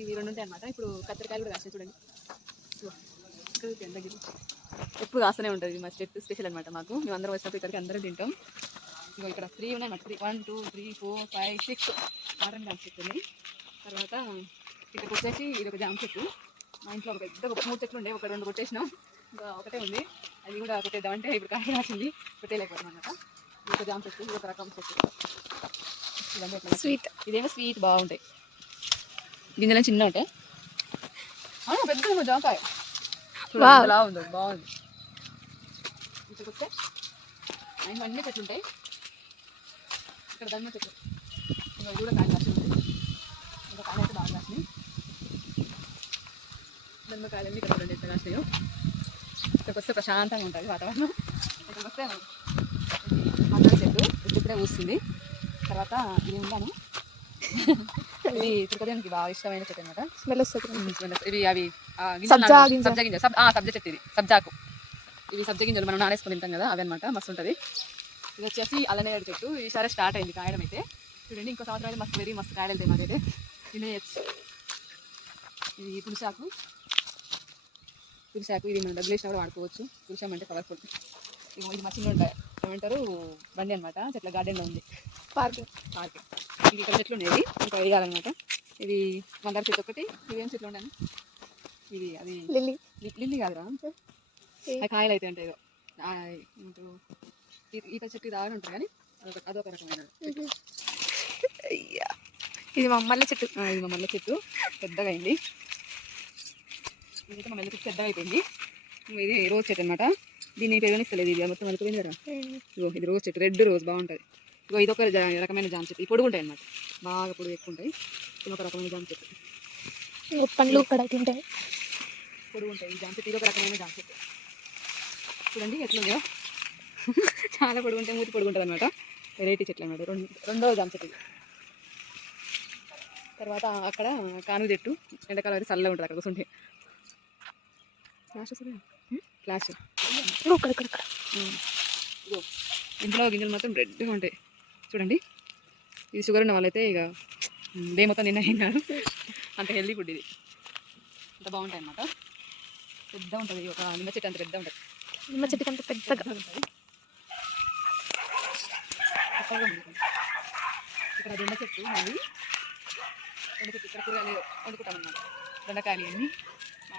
ఇవి 2 ఉంటాయి అనమాట. ఇప్పుడు కత్తెరకాయలు కూడా కాస్తాయి చూడండి. ఎప్పుడు కాస్తూనే ఉంటుంది. మా చెట్టు స్పెషల్ అనమాట మాకు. మేము అందరం వచ్చినప్పుడు ఇక్కడికి అందరం తింటాం. ఇగో ఇక్కడ 3 ఉన్నాయి అన్నమాట. 1 2 3 4 5 6 ఆరెంజ్ జామ చెట్టు ఉంది. తర్వాత ఇక్కడికి వచ్చేసి ఇది ఒక జామ చెట్టు. మా ఇంట్లో ఒక పెద్ద 3 చెట్లు ఉండే, ఒక 2 కొట్టేసినాం, ఇంకా ఒకటే ఉంది. అది కూడా కొట్టేద్దామంటే ఇప్పుడు కాయ కాసింది, కొట్టేయలేకపోతున్నాం అనమాట. ఇది ఒక జామ చెట్టు, ఇది ఒక రకం చెట్టు. ఇవన్నీ స్వీట్, ఇదేమో స్వీట్ బాగుంటాయి. గింజలు చిన్న ఉంటాయి. పెద్ద జామకాయ అలా ఉంది, బాగుంది. ఇక్కడికి వస్తే అన్ని చెట్లు ఉంటాయి. ఇక్కడ దమ్మ చెట్లు, ఇంకా కూడా కాయలు కాసి ఉంటాయి. ఇంకా కాయలు అయితే బాగా కాసినాయి. దమ్మకాయలన్నీ ఇక్కడ 2 ఎట్లా కాసినాయో. ఇక్కడికి వస్తే ప్రశాంతంగా ఉంటుంది వాతావరణం. ఇక్కడికి వస్తే మందార చెట్టు ఇప్పుడే పూస్తుంది. తర్వాత ఇది ఉందాను, ఇవి తిరుపతికి బాగా ఇష్టమైన చెట్టు అనమాట. స్మెల్ వస్తుంది. ఇవి అవి సబ్జా గింజ, సబ్జా చెట్టు. ఇది సబ్జాకు, ఇవి సబ్జా గింజలు మనం నానేసుకొని తింటాం కదా, అవి అనమాట. మస్తు ఉంటుంది. ఇది వచ్చేసి అల్లనేరేడు చెట్టు. ఈసారి స్టార్ట్ అయింది కాయడం అయితే. చూడండి, ఇంకో సంవత్సరం అయితే మస్తు మస్తు కాయలు వెళ్తాయి మాకైతే. తినేయచ్చు. ఇది పులుసాకు, ఇది మనం డబ్బులు వేసినా కూడా వాడుకోవచ్చు. పులుసాం అంటే పవర్ఫుల్. ఇది మా చిన్న ఉంటాయి, ఏమంటారు, బండి అనమాట. చెట్ల గార్డెన్లో ఉంది, పార్కింగ్. ఇది ఇక్కడ చెట్లు ఉండేది, ఇంకా వేయాలన్నమాట. ఇది మందార చెట్టు ఒకటి. ఇవేం చెట్లు ఉండను, ఇది అది లిల్లీ కాదురా, అది కాయలు అయితే అంటే ఏదో ఏమంటారు, ఈత చెట్టు దాని ఉంటుంది కానీ అదొక రకమైన చెట్టు. ఇది మా మల్లె చెట్టు. ఇది మా మల్లె చెట్టు పెద్దగా అయింది. ఇదైతే మా మల్లె చెట్టు పెద్దగా అయిపోయింది. ఇది రోజ్ చెట్టు అనమాట. దీన్ని పెరగనిస్తలేదు, ఇది మొత్తం అనుకోయింది కదా. ఇగో ఇది రోజ్ చెట్టు, రెడ్ రోజ్ బాగుంటుంది. ఇగో ఇదొక రకమైన జామ చెట్టు. ఈ పొడుగు ఉంటాయి అనమాట, బాగా పొడుగు ఎక్కువ ఉంటాయి. ఇది ఒక రకమైన జామ చెట్టు. పండ్లు ఇక్కడ తింటాయి, పొడుగు ఉంటాయి. ఈ జామ చెట్టు ఇదొక రకమైన జామ చెట్టు. చూడండి ఎట్లుందో, చాలా పొడుగు ఉంటాయి, మూతి పొడుగు ఉంటుంది అనమాట. వెరైటీ చెట్లు అనమాట. రెండో జామ చెట్టు. తర్వాత అక్కడ కాను చెట్టు, ఎండాకాలం అయితే చల్లగా ఉంటుంది అక్కడ కూర్చుంటే. ఫ్లాష్ ఇంట్లో గింజలు మాత్రం రెడ్గా ఉంటాయి చూడండి. ఇది షుగర్ ఉన్న వాళ్ళైతే ఇక డే మొత్తం నిన్న ఏం కాదు, అంత హెల్దీ ఫుడ్ ఇది. అంత బాగుంటాయి అన్నమాట. పెద్ద ఉంటుంది, ఒక నిమ్మ చెట్టు అంత పెద్ద ఉంటుంది. నిమ్మ చెట్టు అంత పెద్దగా ఉంటుంది. ఇక్కడ దొండ చెట్టు మళ్ళీ ఇక్కడ కూరగాయలు వండుకుంటాం అన్నమాట. దొండకాయలు అన్నీ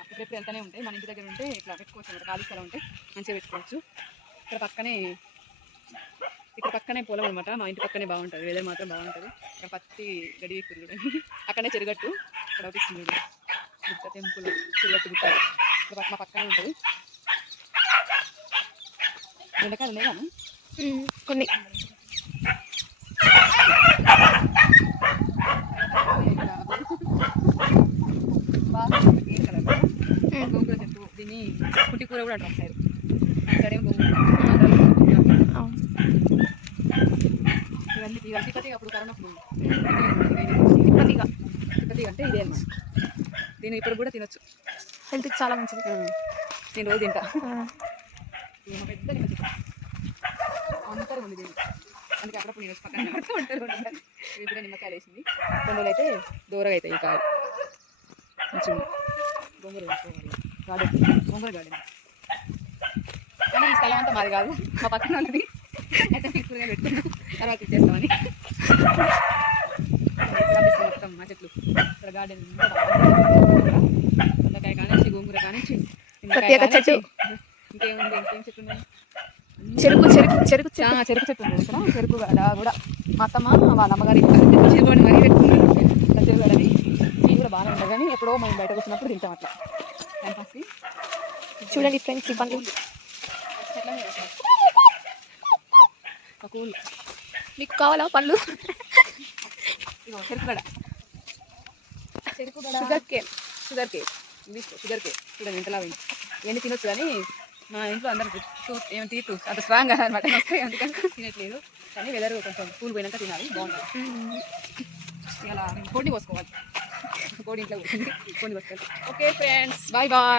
ఎప్పుడెప్పుడు వెళ్తూనే ఉంటాయి. మన ఇంటి దగ్గర ఉంటే ఇట్లా పెట్టుకోవచ్చు అన్నమాట. ఖాళీ స్థలం ఉంటే మంచిగా పెట్టుకోవచ్చు. ఇక్కడ పక్కనే పొలం అనమాట. మా ఇంటి పక్కనే బాగుంటుంది, వెదర్ మాత్రం బాగుంటుంది. ఇక్కడ పత్తి గడి ఎక్కువ. అక్కడనే చెరుగట్టు, ఇక్కడ అవుపిస్తుంది టెంపుల్. చెరుగట్టు గుట్ట ఇక్కడ మా పక్కనే ఉంటుంది. దొండకాయలు ఉన్నాయి కానీ కొన్ని. బాగా గ్రీన్ కలర్ గోంగూర చెట్టు. దీన్ని పుట్టి కూర కూడా అంటారు సైడ్. ఇక్కడేమో గోంగూర. ఇవన్నీ తిప్పతి అప్పుడు కరోనా తిప్పతి అంటే ఇదే అన్నమాట. దీన్ని ఇప్పుడు కూడా తినొచ్చు, హెల్త్కి చాలా మంచిది. నేను రోజు తింటా. పెద్ద నిమ్మ చెట్టు అంతరు ఉంది దీన్ని, అందుకే అప్పుడప్పుడు నేను పక్కన ఉంటారు. ఇది కూడా నిమ్మకాయలు వేసింది. కొన్ని రోజులు అయితే దూరంగా అవుతాయి ఈ కాయలు. మంచిగా గోంగూర గార్డెన్. కానీ ఈ స్థలం అంతా మాది కాదు, మా పక్కన ఉన్నది. అయితే మీకు కూరగాయలు పెట్టుకున్నాం, తర్వాత ఇచ్చేస్తామని. మొత్తం మా చెట్లు ఇక్కడ గార్డెన్. దొండకాయ కానించి, గోంగూర కానించి, చెట్టు. ఇంకేముంది, ఇంకేం చెట్లు ఉన్నాయి? చెరుకు చెట్టు ఉంది ఇక్కడ. చెరుకు గడ కూడా మా అత్తమ్మ వాళ్ళ అమ్మగారి చెరుకు మరీ పెట్టుకున్నారు. చెరుకు గడని ఇవి కూడా బాగానే ఉంటాయి, కానీ ఎప్పుడో మనం బయటకు వచ్చినప్పుడు తింటాం అట్లా టైం పాస్కి. చూడండి ఫ్రెండ్స్, ఈ పండ్లు కూల్. మీకు కావాలా పండ్లు? చెరుకు గడ, షుగర్ కేన్ చూడండి ఇంతలా పోయింది. ఇవన్నీ తినొచ్చు, కానీ మా ఇంట్లో అందరూ ఏమైనా తీర్చు అంత స్ట్రాంగ్ అనమాట, వస్తాయి, అందుకని తినట్లేదు. కానీ వెదర్ కొంచెం కూల్ పోయినాక తినాలి, బాగుంటుంది. ఇలా కోడిని పోసుకోవాలి, కోడి ఇంట్లో కోడిని పోసుకోవాలి. Okay friends, bye.